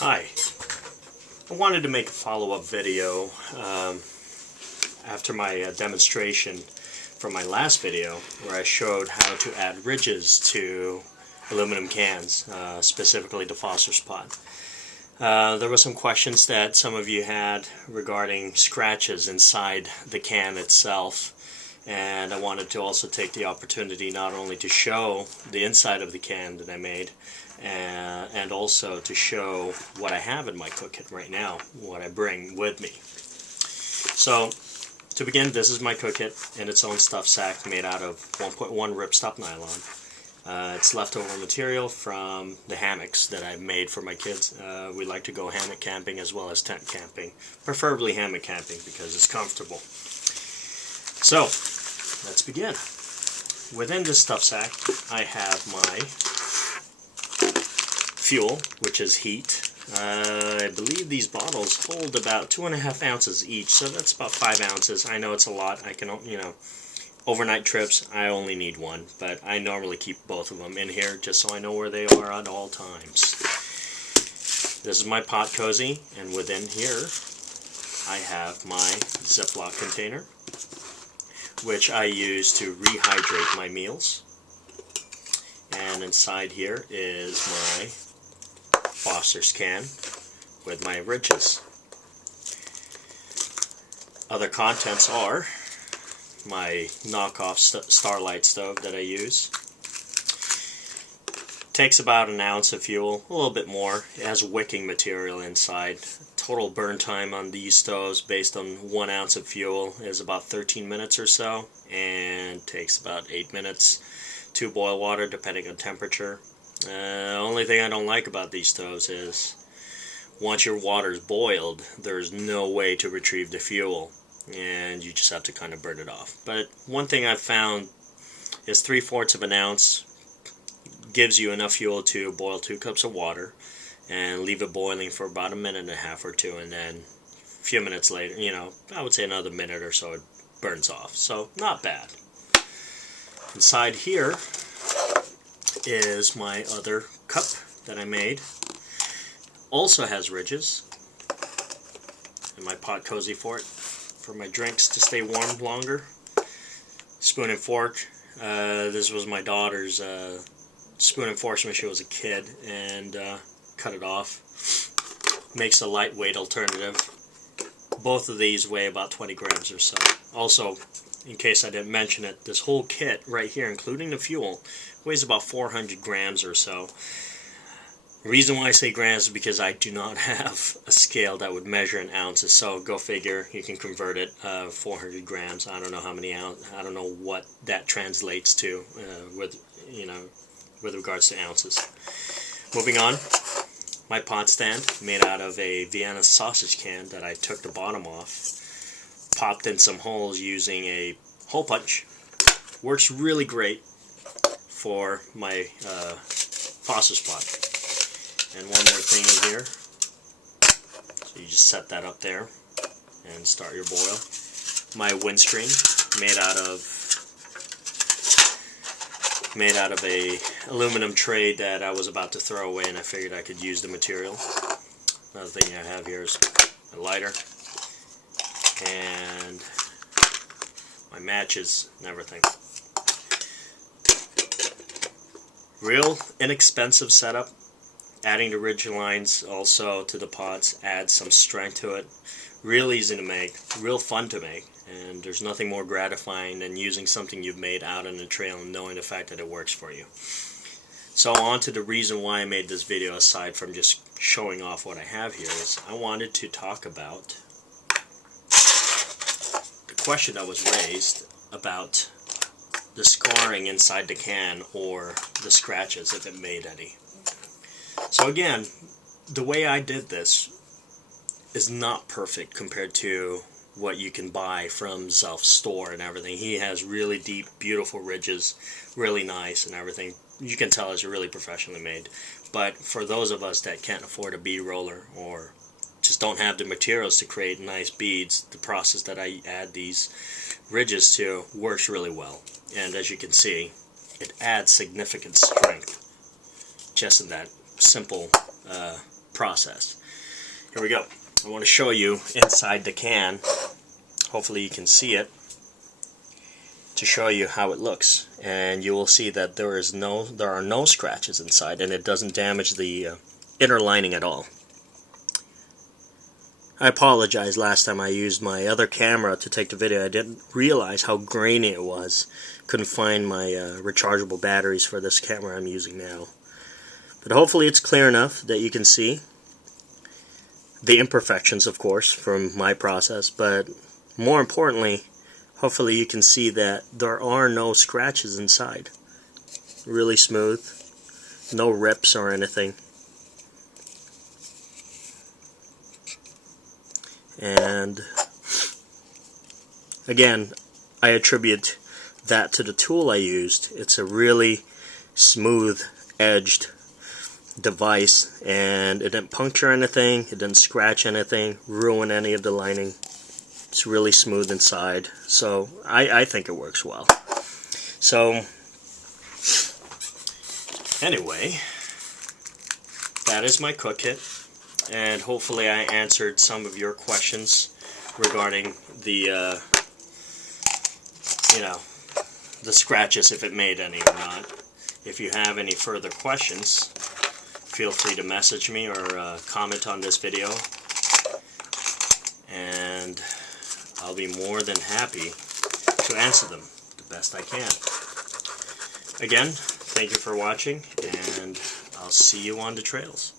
Hi, I wanted to make a follow-up video after my demonstration from my last video where I showed how to add ridges to aluminum cans, specifically the Foster's pot. There were some questions that some of you had regarding scratches inside the can itself, and I wanted to also take the opportunity not only to show the inside of the can that I made, and also to show what I have in my cook kit right now, what I bring with me. So to begin, this is my cook kit in its own stuff sack made out of 1.1 ripstop nylon. It's leftover material from the hammocks that I made for my kids. We like to go hammock camping as well as tent camping, preferably hammock camping because it's comfortable. So let's begin. Within this stuff sack I have my fuel, which is heat. I believe these bottles hold about 2.5 ounces each, so that's about 5 ounces. I know it's a lot. I can, overnight trips, I only need one, but I normally keep both of them in here just so I know where they are at all times. This is my pot cozy, and within here I have my Ziploc container, which I use to rehydrate my meals. And inside here is my Foster's can with my ridges. Other contents are my knockoff Starlight stove that I use. Takes about an ounce of fuel, a little bit more. It has wicking material inside. Total burn time on these stoves based on 1 ounce of fuel is about 13 minutes or so, and takes about 8 minutes to boil water depending on temperature. Only thing I don't like about these stoves is once your water's boiled, there's no way to retrieve the fuel, and you just have to kind of burn it off. But one thing I've found is 3/4 of an ounce gives you enough fuel to boil 2 cups of water and leave it boiling for about 1.5 minutes or 2, and then a few minutes later, I would say another minute or so, it burns off. So not bad. Inside here is my other cup that I made. Also has ridges, and my pot cozy for it, for my drinks to stay warm longer. Spoon and fork. This was my daughter's spoon and fork when she was a kid, and cut it off. Makes a lightweight alternative. Both of these weigh about 20 grams or so. Also, in case I didn't mention it, this whole kit right here, including the fuel, weighs about 400 grams or so. The reason why I say grams is because I do not have a scale that would measure in ounces, so go figure, you can convert it. 400 grams, I don't know how many ounces, I don't know what that translates to with regards to ounces. Moving on, my pot stand made out of a Vienna sausage can that I took the bottom off, popped in some holes using a hole punch. Works really great for my Foster's pot. And one more thing in here, so you just set that up there and start your boil. My windscreen made out of a aluminum tray that I was about to throw away, and I figured I could use the material. Another thing I have here is a lighter and my matches and everything. Real inexpensive setup. Adding the ridge lines also to the pots adds some strength to it. Real easy to make, real fun to make, and there's nothing more gratifying than using something you've made out on the trail and knowing the fact that it works for you. So on to the reason why I made this video, aside from just showing off what I have here, is I wanted to talk about the question that was raised about the scarring inside the can or the scratches, if it made any. So again, the way I did this is not perfect compared to what you can buy from Zelf's store and everything. He has really deep, beautiful ridges, really nice and everything. You can tell it's really professionally made. But for those of us that can't afford a bead roller or just don't have the materials to create nice beads, the process that I add these ridges to works really well. And as you can see, it adds significant strength just in that simple process. Here we go. I want to show you inside the can. Hopefully you can see it, to show you how it looks, and you will see that there are no scratches inside, and it doesn't damage the inner lining at all. I apologize, last time I used my other camera to take the video, I didn't realize how grainy it was. Couldn't find my rechargeable batteries for this camera I'm using now. But hopefully it's clear enough that you can see the imperfections, of course, from my process, but more importantly, hopefully you can see that there are no scratches inside. Really smooth, no rips or anything. And again, I attribute that to the tool I used. It's a really smooth edged device, and it didn't puncture anything, it didn't scratch anything, ruin any of the lining. It's really smooth inside, so I think it works well. So anyway, that is my cook kit, and hopefully I answered some of your questions regarding the the scratches, if it made any or not. If you have any further questions, feel free to message me or comment on this video, and I'll be more than happy to answer them the best I can. Again, thank you for watching, and I'll see you on the trails.